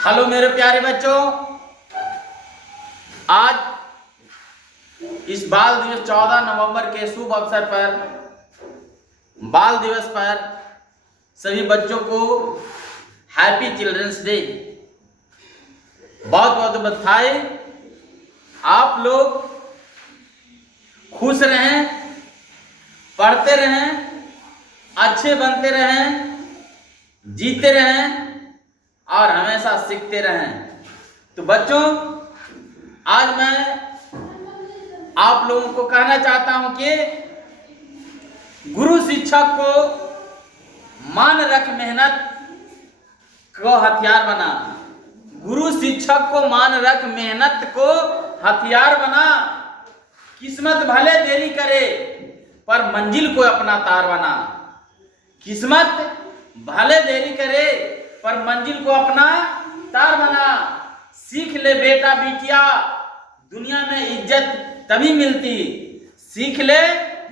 Hello मेरे प्यारे बच्चों, आज इस बाल दिवस 14 नवंबर के शुभ अवसर पर बाल दिवस पर सभी बच्चों को हैप्पी चिल्ड्रंस डे, बहुत बहुत बधाई। आप लोग खुश रहें, पढ़ते रहें, अच्छे बनते रहें, जीते रहें और हमेशा सीखते रहें। तो बच्चों, आज मैं आप लोगों को कहना चाहता हूं कि गुरु शिक्षक को मान रख, मेहनत को हथियार बना। गुरु शिक्षक को मान रख, मेहनत को हथियार बना। किस्मत भले देरी करे पर मंजिल को अपना तार बना। किस्मत भले देरी करे पर मंजिल को अपना तार बना। सीख ले बेटा बिटिया, दुनिया में इज्जत तभी मिलती। सीख ले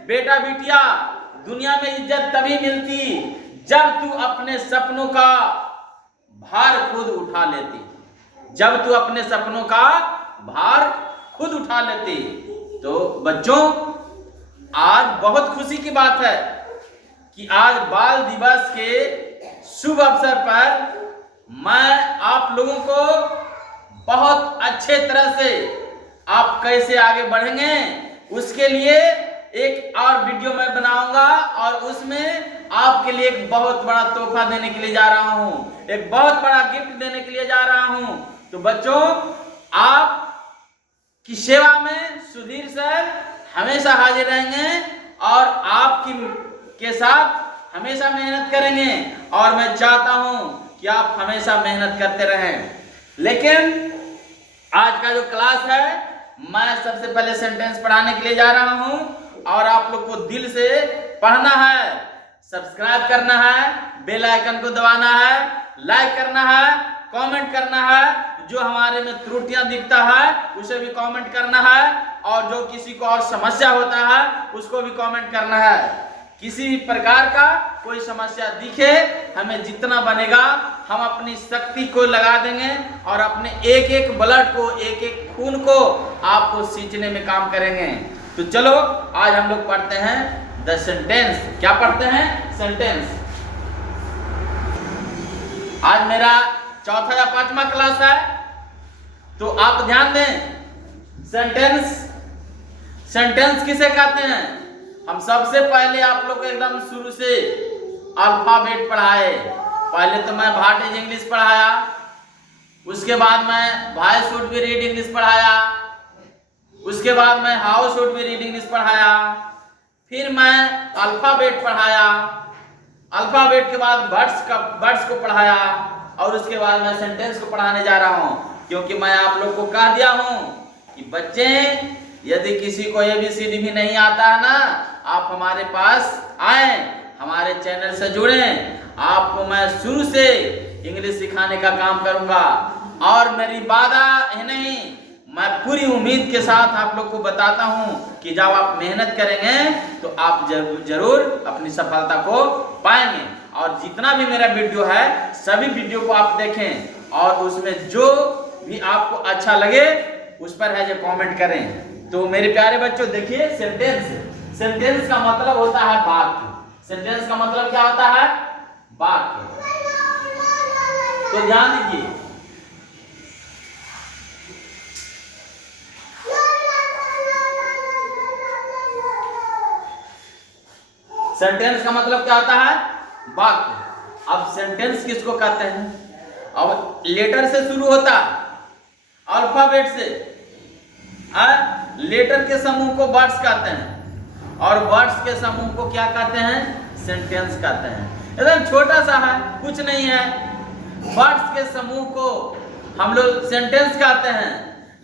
बेटा बिटिया, दुनिया में इज्जत तभी मिलती जब तू अपने सपनों का भार खुद उठा लेती। जब तू अपने सपनों का भार खुद उठा लेती। तो बच्चों, आज बहुत खुशी की बात है कि आज बाल दिवस के शुभ अवसर पर मैं आप लोगों को बहुत अच्छे तरह से आप कैसे आगे बढ़ेंगे उसके लिए एक और वीडियो मैं बनाऊंगा और उसमें आपके लिए एक बहुत बड़ा तोहफा देने के लिए जा रहा हूं, एक बहुत बड़ा गिफ्ट देने के लिए जा रहा हूं। तो बच्चों, आप की सेवा में सुधीर सर हमेशा हाजिर रहेंगे और आपकी के साथ हमेशा मेहनत करेंगे और मैं चाहता हूं कि आप हमेशा मेहनत करते रहें। लेकिन आज का जो क्लास है, मैं सबसे पहले सेंटेंस पढ़ाने के लिए जा रहा हूं और आप लोग को दिल से पढ़ना है, सब्सक्राइब करना है, बेल आइकन को दबाना है, लाइक करना है, कमेंट करना है। जो हमारे में त्रुटियां दिखता है उसे भी कमेंट करना है और जो किसी को और समस्या होता है उसको भी कमेंट करना है। किसी भी प्रकार का कोई समस्या दिखे, हमें जितना बनेगा हम अपनी शक्ति को लगा देंगे और अपने एक एक ब्लड को, एक एक खून को आपको सींचने में काम करेंगे। तो चलो आज हम लोग पढ़ते हैं द सेंटेंस। क्या पढ़ते हैं? सेंटेंस। आज मेरा चौथा या पांचवा क्लास है, तो आप ध्यान दें। सेंटेंस किसे कहते हैं? हम सबसे पहले आप लोग को एकदम शुरू से अल्फाबेट पढ़ाए। पहले तो मैं भाटेज इंग्लिश पढ़ाया, उसके बाद मैं भाई शुड बी रीड इंग्लिश पढ़ाया, उसके बाद मैं how should be read English पढ़ाया, फिर मैं अल्फाबेट पढ़ाया, अल्फाबेट के बाद वर्ड्स को पढ़ाया और उसके बाद मैं सेंटेंस को पढ़ाने जा रहा हूं। क्योंकि मैं आप लोग को कह दिया हूं कि बच्चे, यदि किसी को ABCD भी नहीं आता है ना, आप हमारे पास आए, हमारे चैनल से जुड़े। आपको मैं शुरू से इंग्लिश सिखाने का काम करूंगा और मेरी वादा है नहीं, मैं पूरी उम्मीद के साथ आप लोग को बताता हूं कि जब आप मेहनत करेंगे तो आप जरूर अपनी सफलता को पाएंगे। और जितना भी मेरा वीडियो है, सभी वीडियो को आप देखें और उसमें जो भी आपको अच्छा लगे उस पर है जो कमेंट करें। तो मेरे प्यारे बच्चों, देखिए सेंटेंस का मतलब होता है वाक्य। सेंटेंस का मतलब क्या होता है? वाक्य। तो ध्यान दीजिए, सेंटेंस का मतलब क्या होता है? वाक्य। अब सेंटेंस किसको कहते हैं? अब लेटर से शुरू होता है, अल्फाबेट से। लेटर के समूह को वर्ड्स कहते हैं और वर्ड्स के समूह को क्या कहते हैं? सेंटेंस कहते हैं। एकदम छोटा सा है, कुछ नहीं है। वर्ड्स के समूह को हम लोग सेंटेंस कहते हैं,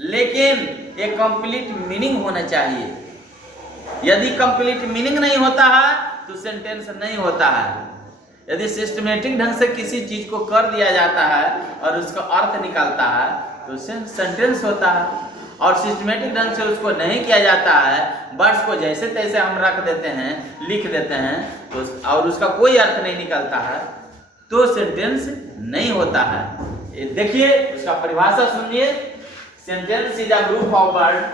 लेकिन एक कंप्लीट मीनिंग होना चाहिए। यदि कंप्लीट मीनिंग नहीं होता है तो सेंटेंस नहीं होता है। यदि सिस्टमेटिक ढंग से किसी चीज को कर दिया जाता है और उसका अर्थ निकालता है तो सेंटेंस होता है। और सिस्टमेटिक ढंग से उसको नहीं किया जाता है, वर्ड्स को जैसे तैसे हम रख देते हैं, लिख देते हैं तो और उसका कोई अर्थ नहीं निकलता है, तो सेंटेंस नहीं होता है। देखिए उसका परिभाषा सुनिए। Sentence is a group of word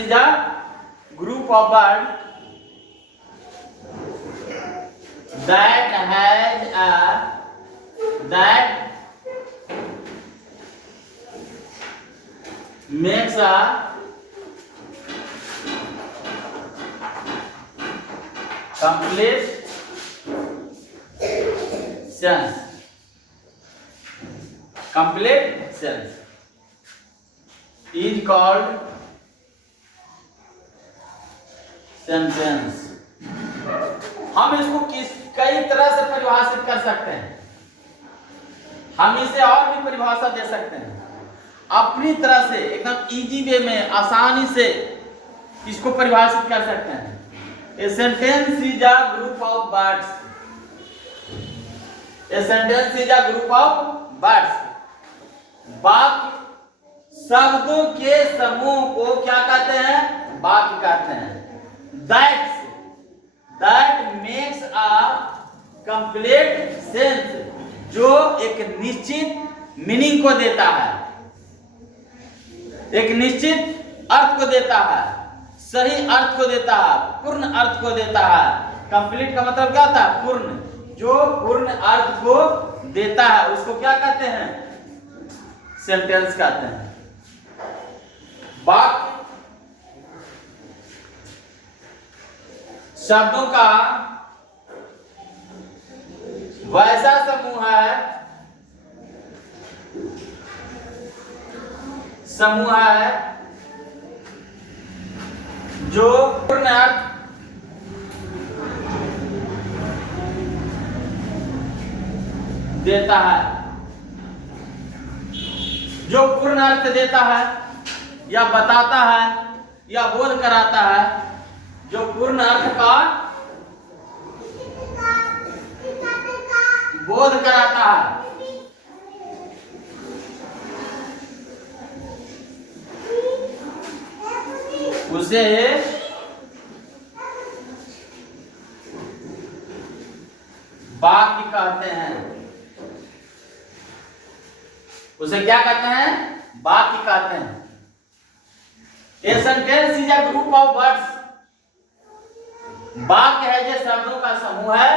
is a group of words that makes a complete sense. Complete sense is called sentence. हम इसको कई तरह से परिभाषित कर सकते हैं। हम इसे और भी परिभाषा दे सकते हैं अपनी तरह से, एकदम इजी वे में, आसानी से इसको परिभाषित कर सकते हैं। A sentence is a group of words. A sentence is a group of words. वाक्य शब्दों के समूह को क्या कहते हैं? वाक्य कहते हैं। that makes a complete sense, जो एक निश्चित मीनिंग को देता है, एक निश्चित अर्थ को देता है, सही अर्थ को देता है, पूर्ण अर्थ को देता है। कंप्लीट का मतलब क्या होता है? पूर्ण। जो पूर्ण अर्थ को देता है उसको क्या कहते हैं? सेंटेंस कहते हैं। वाक्य शब्दों का वैसा समूह है जो पूर्ण अर्थ देता है, जो पूर्ण अर्थ देता है या बताता है या बोध कराता है, जो पूर्ण अर्थ का बोध कराता है। उसे वाक्य कहते हैं। उसे क्या कहते हैं? वाक्य कहते हैं। A sentence is a group of words. वाक्य है जो शब्दों का समूह है।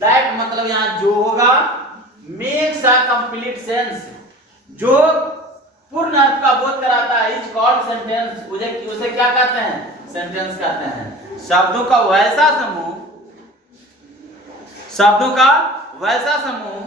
दैट मतलब यहां जो होगा, मेक्स अ कंप्लीट सेंस, जो पूर्ण अर्थ का बोध कराता है, इज कॉल्ड सेंटेंस। उसे क्या कहते हैं? सेंटेंस कहते हैं। शब्दों का वैसा समूह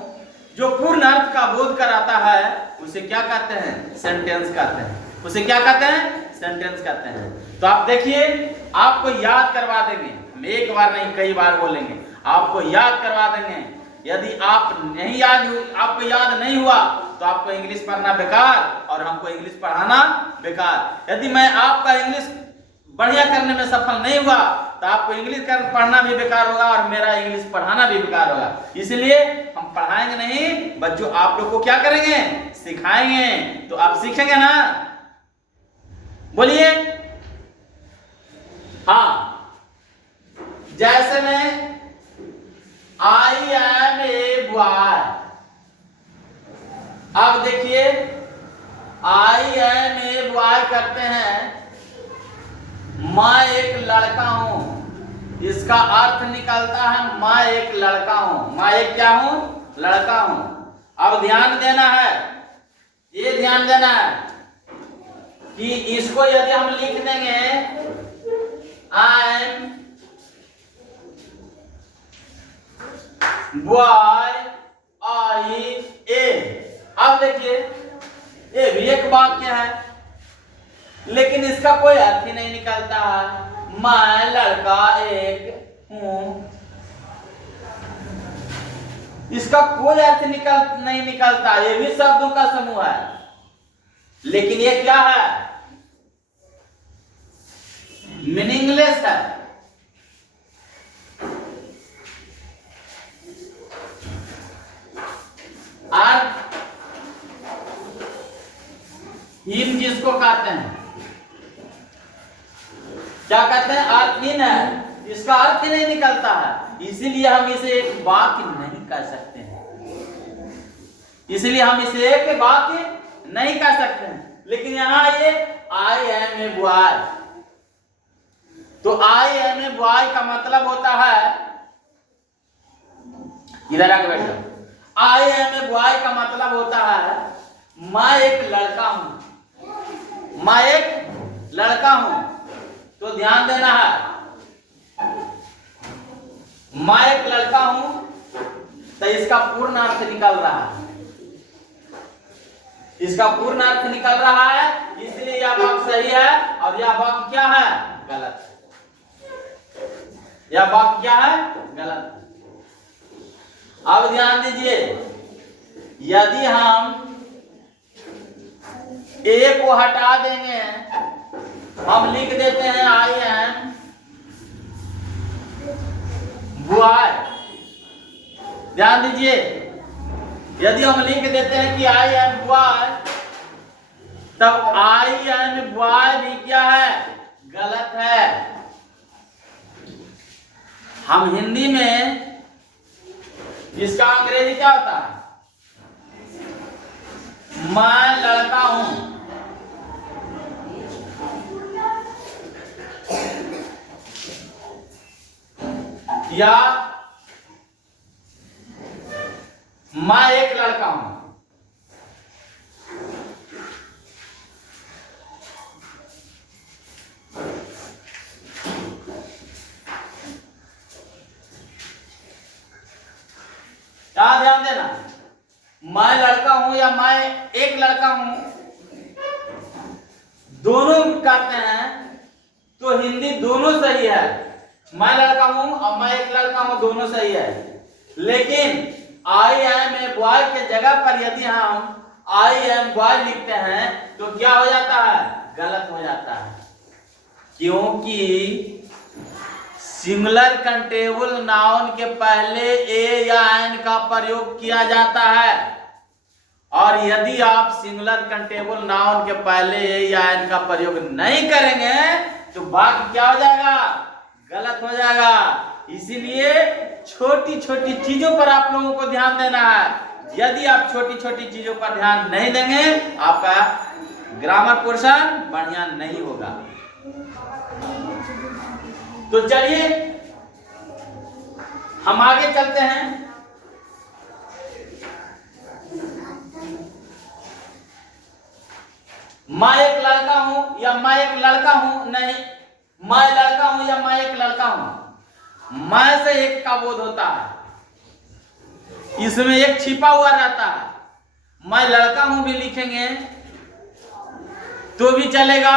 जो पूर्ण अर्थ का बोध कराता है उसे क्या कहते हैं? सेंटेंस कहते हैं। उसे क्या कहते हैं? सेंटेंस कहते हैं। तो आप देखिए, आपको याद करवा देंगे, हम एक बार नहीं कई बार बोलेंगे, आपको याद करवा देंगे। यदि आपको याद नहीं हुआ तो आपको इंग्लिश पढ़ना बेकार और हमको इंग्लिश पढ़ाना बेकार। यदि मैं आपका इंग्लिश बढ़िया करने में सफल नहीं हुआ तो आपको इंग्लिश पढ़ना भी बेकार होगा और मेरा इंग्लिश पढ़ाना भी बेकार होगा। इसलिए हम पढ़ाएंगे नहीं, बच्चों आप लोग को क्या करेंगे? सिखाएंगे। तो आप सीखेंगे ना? बोलिए हाँ। जैसे मैं आई एम ए बॉय, अब देखिए आई एम ए बॉय करते हैं, मैं एक लड़का हूं। इसका अर्थ निकलता है मैं एक लड़का हूं। मैं एक क्या हूं? लड़का हूं। अब ध्यान देना है, ये ध्यान देना है कि इसको यदि हम लिख देंगे आई एम बॉय आई ए, अब देखिए ये भी एक वाक्य है लेकिन इसका कोई अर्थ ही नहीं निकलता है। मैं लड़का एक हूं, इसका कोई अर्थ नहीं निकलता। ये भी शब्दों का समूह है लेकिन ये क्या है? मीनिंगलेस है। अर्थ हीन जिसको इसको कहते हैं, क्या कहते हैं, अर्थहीन है, इसका अर्थ ही नहीं निकलता है, इसीलिए हम इसे एक वाक्य नहीं कह सकते हैं, इसलिए हम इसे एक वाक्य नहीं कह सकते हैं। लेकिन यहां ये आई एम ए बॉय, तो आई एम ए बॉय का मतलब होता है, इधर आके बैठ जाओ, आई एम ए बॉय का मतलब होता है मैं एक लड़का हूं, मैं एक लड़का हूं। तो ध्यान देना है, मैं एक लड़का हूं, तो इसका पूर्ण अर्थ निकल रहा है, इसका पूर्ण अर्थ निकल रहा है, इसलिए यह वाक्य सही है और यह वाक्य क्या है, गलत है, यह वाक्य क्या है, गलत है। अब ध्यान दीजिए, यदि हम ए को हटा देंगे, हम लिख देते हैं आई एम बॉय, ध्यान दीजिए, यदि हम लिख देते हैं कि आई एम बॉय, तब आई एम बॉय भी क्या है, गलत है। हम हिंदी में इसका अंग्रेजी क्या होता है, मैं लड़का हूं, या मैं एक लड़का हूं। क्या ध्यान देना, मैं लड़का हूं या मैं एक लड़का हूं, दोनों कहते हैं तो हिंदी दोनों सही है, मैं लड़का हूं और मैं एक लड़का हूं, दोनों सही है। लेकिन आई एम ए बॉय के जगह पर यदि हम आई एम बॉय लिखते हैं तो क्या हो जाता है, गलत हो जाता है, क्योंकि सिंगुलर कंटेबल नाउन के पहले ए या एन का प्रयोग किया जाता है, और यदि आप सिंगुलर कंटेबल नाउन के पहले ए या एन का प्रयोग नहीं करेंगे तो वाक्य क्या हो जाएगा, गलत हो जाएगा। इसीलिए छोटी छोटी चीजों पर आप लोगों को ध्यान देना है, यदि आप छोटी छोटी चीजों पर ध्यान नहीं देंगे आपका ग्रामर पोर्शन बढ़िया नहीं होगा। तो चलिए हम आगे चलते हैं। मैं एक लड़का हूं या मैं एक लड़का हूं, नहीं, मैं लड़का हूं या मैं एक लड़का हूं, मैं से एक का बोध होता है, इसमें एक छिपा हुआ रहता है। मैं लड़का हूं भी लिखेंगे तो भी चलेगा,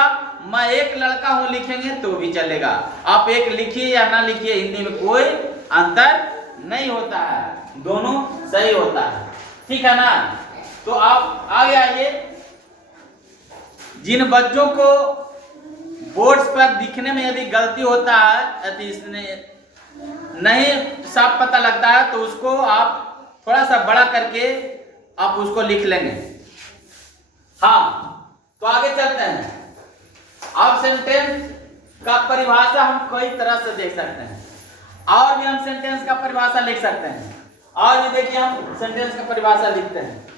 मैं एक लड़का हूं लिखेंगे तो भी चलेगा। आप एक लिखिए या ना लिखिए, हिंदी में कोई अंतर नहीं होता है, दोनों सही होता है, ठीक है ना। तो आप आगे आइए, जिन बच्चों को बोर्ड्स पर दिखने में यदि गलती होता है, यदि इसने नहीं साफ पता लगता है, तो उसको आप थोड़ा सा बड़ा करके आप उसको लिख लेंगे। हाँ, तो आगे चलते हैं। अब सेंटेंस का परिभाषा हम कई तरह से देख सकते हैं, और भी हम सेंटेंस का परिभाषा लिख सकते हैं, और भी देखिए हम सेंटेंस का परिभाषा लिखते हैं।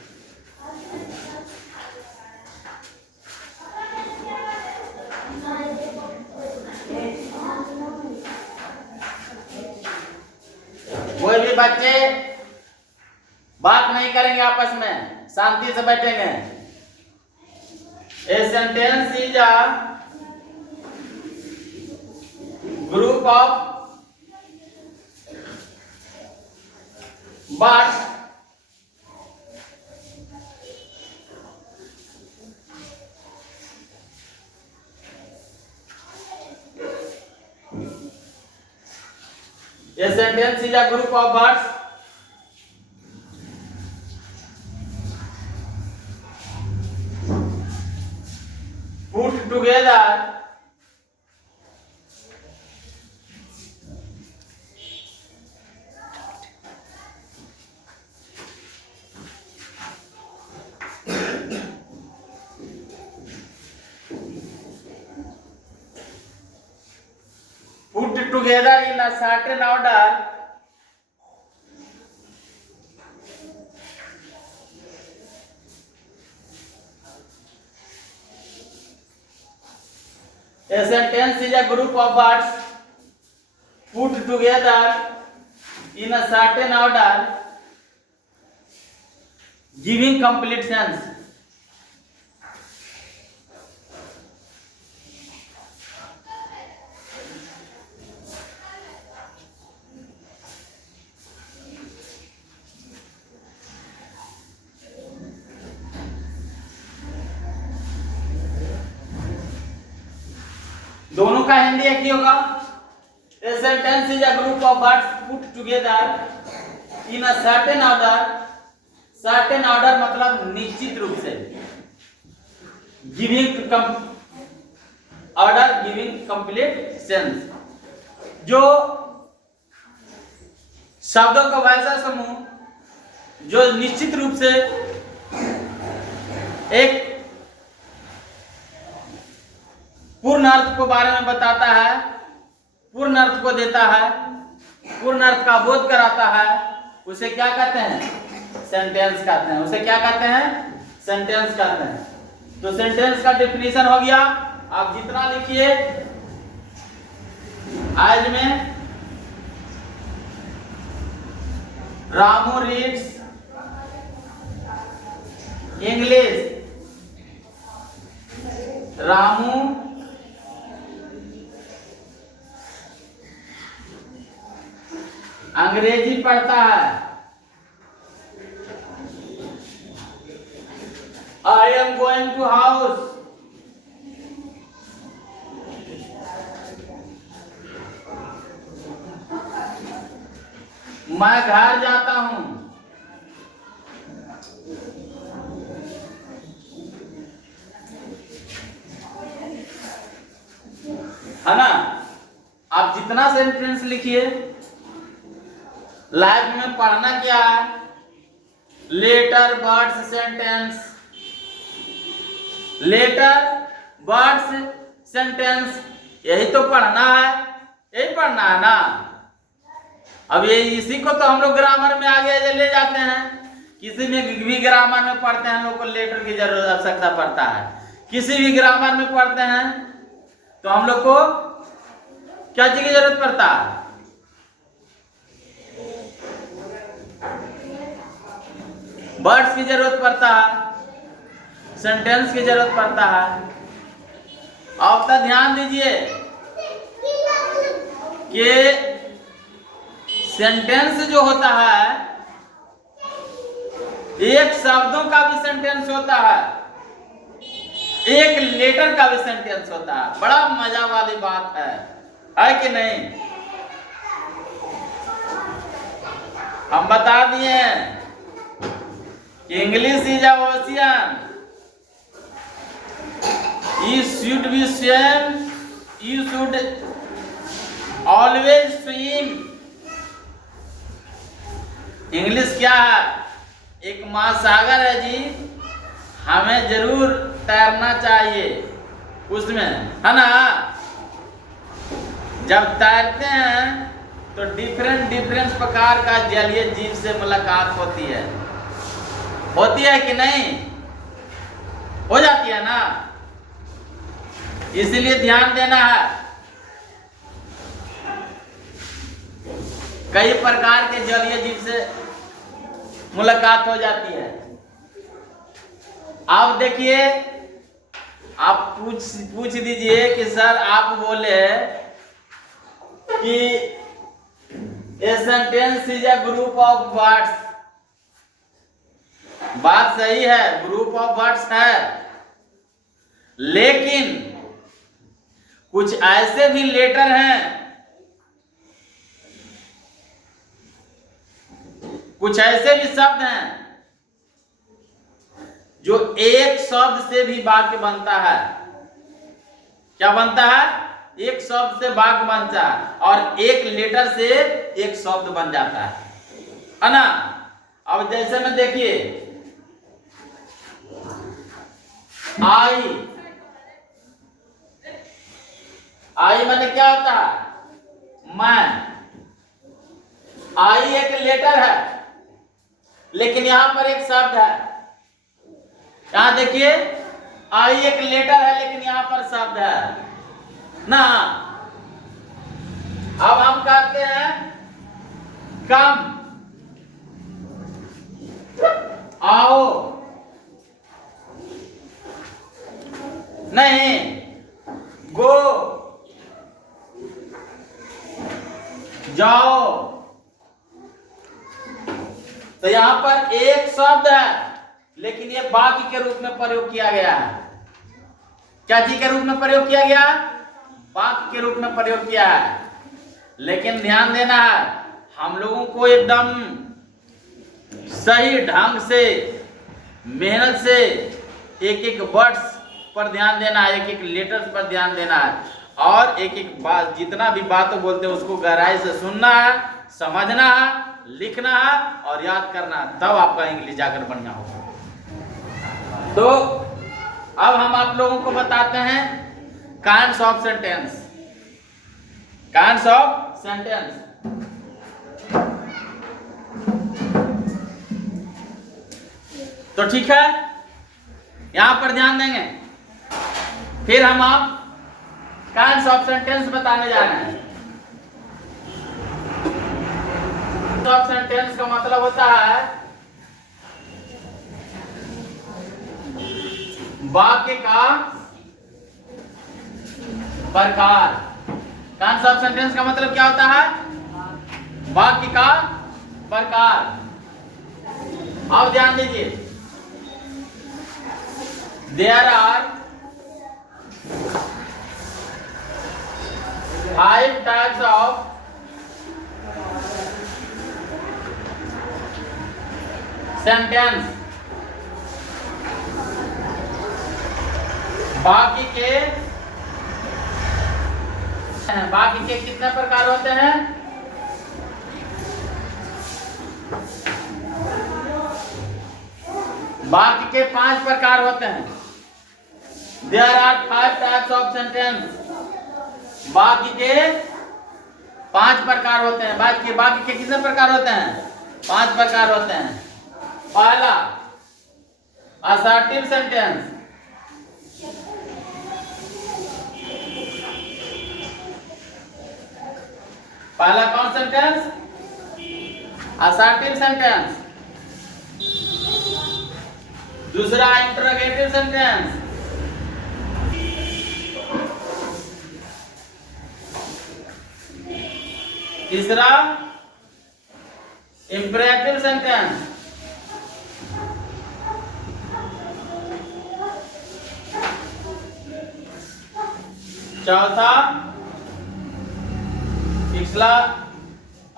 कोई भी बच्चे बात नहीं करेंगे, आपस में शांति से बैठेंगे। A sentence is a group of words A sentence is a group of words put together together in a certain order a sentence is a group of words put together in a certain order giving complete sense. दोनों का हिंदी एक ही होगा। A sentence is a group of words put together in a certain order. Certain order मतलब निश्चित रूप से। Giving order giving complete sense। जो शब्दों का वैसा समूह जो निश्चित रूप से एक पूर्ण अर्थ को बारे में बताता है, पूर्ण अर्थ को देता है, पूर्ण अर्थ का बोध कराता है, उसे क्या कहते हैं? सेंटेंस कहते हैं। उसे क्या कहते हैं? सेंटेंस कहते हैं। तो सेंटेंस का डेफिनेशन हो गया। आप जितना लिखिए आज में रामू रीड्स इंग्लिश, रामू अंग्रेजी पढ़ता है। I am going to house। मैं घर जाता हूं। है ना? आप जितना सेंटेंस लिखिए, लाइफ में पढ़ना क्या है? Letter, words, sentence. Letter, words, sentence, यही तो पढ़ना है, यही पढ़ना है ना। अब ये इसी को तो हम लोग ग्रामर में आगे ले जाते हैं। किसी में भी ग्रामर में पढ़ते हैं, हम लोग को लेटर की जरूरत आवश्यकता पड़ता है। किसी भी ग्रामर में पढ़ते हैं तो हम लोग को क्या चीज की जरूरत पड़ता है? वर्ड्स की जरूरत पड़ता है, सेंटेंस की जरूरत पड़ता है। आप तो ध्यान दीजिए कि सेंटेंस जो होता है, एक शब्दों का भी सेंटेंस होता है, एक लेटर का भी सेंटेंस होता है। बड़ा मजा वाली बात है कि नहीं? हम बता दिए English is a ocean, you should be swim, you should always swim। English क्या है? एक महासागर है जी, हमें जरूर तैरना चाहिए उसमें, है ना। जब तैरते हैं तो डिफरेंट प्रकार का जलीय जीव से मुलाकात होती है कि नहीं? हो जाती है ना। इसीलिए ध्यान देना है। कई प्रकार के जलीय जीव से मुलाकात हो जाती है। आप देखिए, आप पूछ दीजिए कि सर आप बोले कि a sentence is a group of words. बात सही है, ग्रुप ऑफ वर्ड्स है, लेकिन कुछ ऐसे भी लेटर हैं, कुछ ऐसे भी शब्द हैं जो एक शब्द से भी वाक्य बनता है। क्या बनता है? एक शब्द से वाक्य बनता है, और एक लेटर से एक शब्द बन जाता है ना। अब जैसे में देखिए, आई माने क्या होता है? मैं। आई एक लेटर है, लेकिन यहां पर एक शब्द है। यहां देखिए, आई एक लेटर है, लेकिन यहां पर शब्द है ना। अब हम कहते हैं कम, आओ, नहीं, गो, जाओ। तो यहां पर एक शब्द है, लेकिन ये वाक्य के रूप में प्रयोग किया गया है। क्या चीज के रूप में प्रयोग किया गया? वाक्य के रूप में प्रयोग किया है। लेकिन ध्यान देना है, हम लोगों को एकदम सही ढंग से, मेहनत से एक एक वर्ड्स पर ध्यान देना है, एक एक लेटर्स पर ध्यान देना है, और एक एक बात, जितना भी बातें बोलते हैं उसको गहराई से सुनना है, समझना है, लिखना है और याद करना है, तब आपका इंग्लिश जाकर बढ़िया होगा। तो अब हम आप लोगों को बताते हैं kinds of sentence. Kinds of sentence. तो ठीक है, यहां पर ध्यान देंगे। फिर हम आप काइंड्स ऑफ सेंटेंस बताने जा रहे हैं। ऑफ सेंटेंस का मतलब होता है वाक्य का प्रकार। काइंड्स ऑफ सेंटेंस का मतलब क्या होता है? वाक्य का प्रकार। अब ध्यान दीजिए, there are 5 types of sentence. वाक्य के कितने प्रकार होते हैं? वाक्य के 5 प्रकार होते हैं। There are 5 types of sentence। वाक्य के 5 प्रकार होते हैं। वाक्य के कितने प्रकार होते हैं? 5 प्रकार होते हैं। पहला, असर्टिव सेंटेंस। पहला कौन सेंटेंस? Assertive sentence. दूसरा, इंटरोगेटिव सेंटेंस। तीसरा, इंपरेटिव सेंटेंस। चौथा,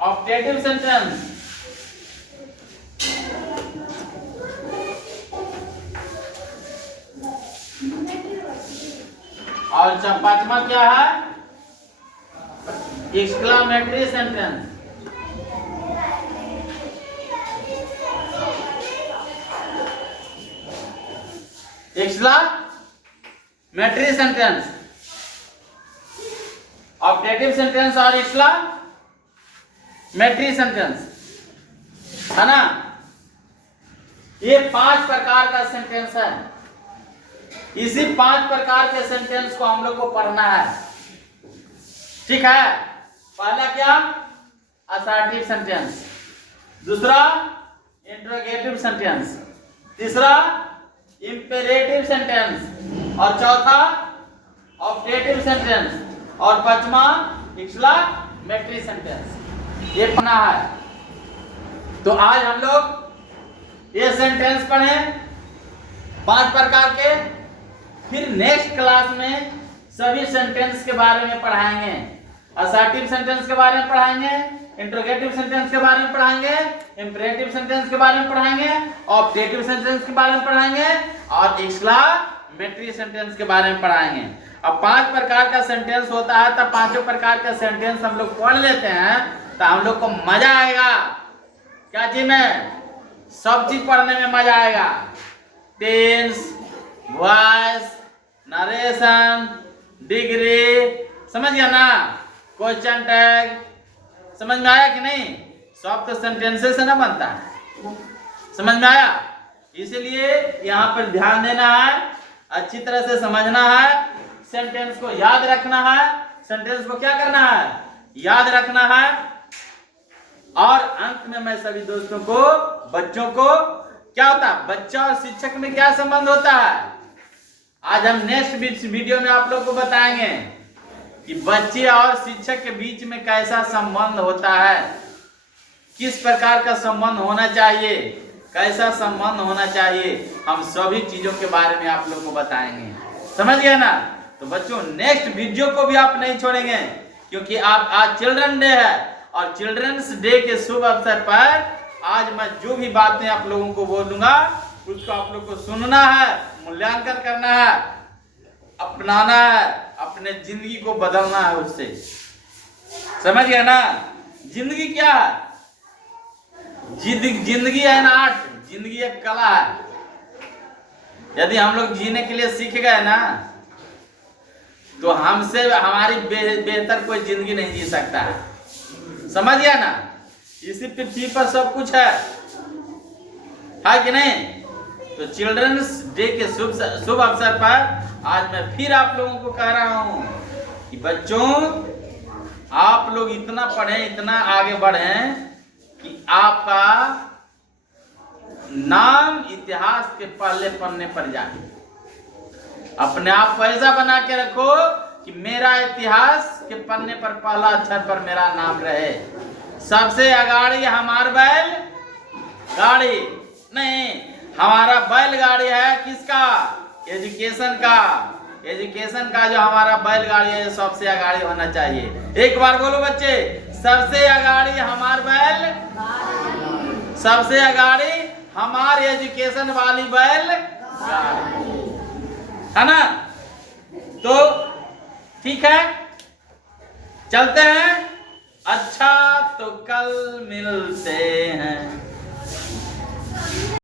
ऑप्टेटिव सेंटेंस। और पांचवा क्या है? Exclamatory sentence. Exclamatory sentence, optative sentence और एक्सक्लामेटरी सेंटेंस, है ना। ये 5 प्रकार का सेंटेंस है। इसी 5 प्रकार के सेंटेंस को हम लोग को पढ़ना है। ठीक है। पहला क्या? Assertive sentence. दूसरा, इंटरोगेटिव सेंटेंस। तीसरा, इंपेरेटिव सेंटेंस। और चौथा, ऑप्टेटिव सेंटेंस। और पांचवा, एक्सक्लामेटरी सेंटेंस। ये पढ़ना है। तो आज हम लोग ये सेंटेंस पढ़े 5 प्रकार के। फिर नेक्स्ट क्लास में सभी सेंटेंस के बारे में पढ़ाएंगे। असर्टिव सेंटेंस के बारे में पढ़ाएंगे, इंटरोगेटिव सेंटेंस के बारे में पढ़ाएंगे, इंपेरेटिव सेंटेंस के बारे में पढ़ाएंगे, ऑप्टेटिव सेंटेंस के बारे में पढ़ाएंगे और एक्सक्लामेटरी सेंटेंस के बारे में पढ़ाएंगे। अब 5 प्रकार का सेंटेंस होता है, तब 5 प्रकार का सेंटेंस हम लोग पढ़ लेते हैं तो हम लोग को मजा आएगा। क्या चीज में? सब चीज पढ़ने में मजा आएगा। टेंस, वॉइस, नरेशन, डिग्री, समझ गया ना। क्वेश्चन टैग, समझ में आया कि नहीं? सब तो सेंटेंसेस से ना बनता है, समझ में आया? इसलिए यहाँ पर ध्यान देना है, अच्छी तरह से समझना है, सेंटेंस को याद रखना है। सेंटेंस को क्या करना है? याद रखना है। और अंत में मैं सभी दोस्तों को, बच्चों को, क्या होता है बच्चा और शिक्षक में क्या संबंध होता है, आज हम नेक्स्ट वीडियो में आप लोग को बताएंगे कि बच्चे और शिक्षक के बीच में कैसा संबंध होता है, किस प्रकार का संबंध होना चाहिए, कैसा संबंध होना चाहिए, हम सभी चीजों के बारे में आप लोग को बताएंगे। समझ गए ना? तो बच्चों नेक्स्ट वीडियो को भी आप नहीं छोड़ेंगे, क्योंकि आप आज चिल्ड्रन डे है और चिल्ड्रंस डे के शुभ अवसर पर आज मैं जो भी बातें आप लोगों को बोलूंगा उसको आप लोग को सुनना है, मूल्यांकन करना है, अपनाना है, अपने जिंदगी को बदलना है उससे। समझ गया ना? जिंदगी क्या है? जिंदगी है ना आर्ट, जिंदगी एक कला है। यदि हम लोग जीने के लिए सीख गए ना तो हमसे हमारी बेहतर कोई जिंदगी नहीं जी सकता है। समझ गया ना? इसी पृथ्वी पर सब कुछ है कि नहीं? तो चिल्ड्रंस डे के शुभ अवसर पर आज मैं फिर आप लोगों को कह रहा हूं कि बच्चों आप लोग इतना पढ़ें, इतना आगे बढ़ें कि आपका नाम इतिहास के पहले पन्ने पर जाए। अपने आप को ऐसा बना के रखो कि मेरा इतिहास के पन्ने पर पहला अक्षर पर मेरा नाम रहे। सबसे आगाड़ी हमार बैल गाड़ी नहीं, हमारा बैलगाड़ी है किसका? एजुकेशन का। एजुकेशन का जो हमारा बैलगाड़ी है सबसे आगाड़ी होना चाहिए। एक बार बोलो बच्चे, सबसे आगाड़ी हमार बैल, सबसे आगाड़ी हमारी एजुकेशन वाली बैल गाड़ी, है ना? तो ठीक है, चलते हैं। अच्छा तो कल मिलते हैं।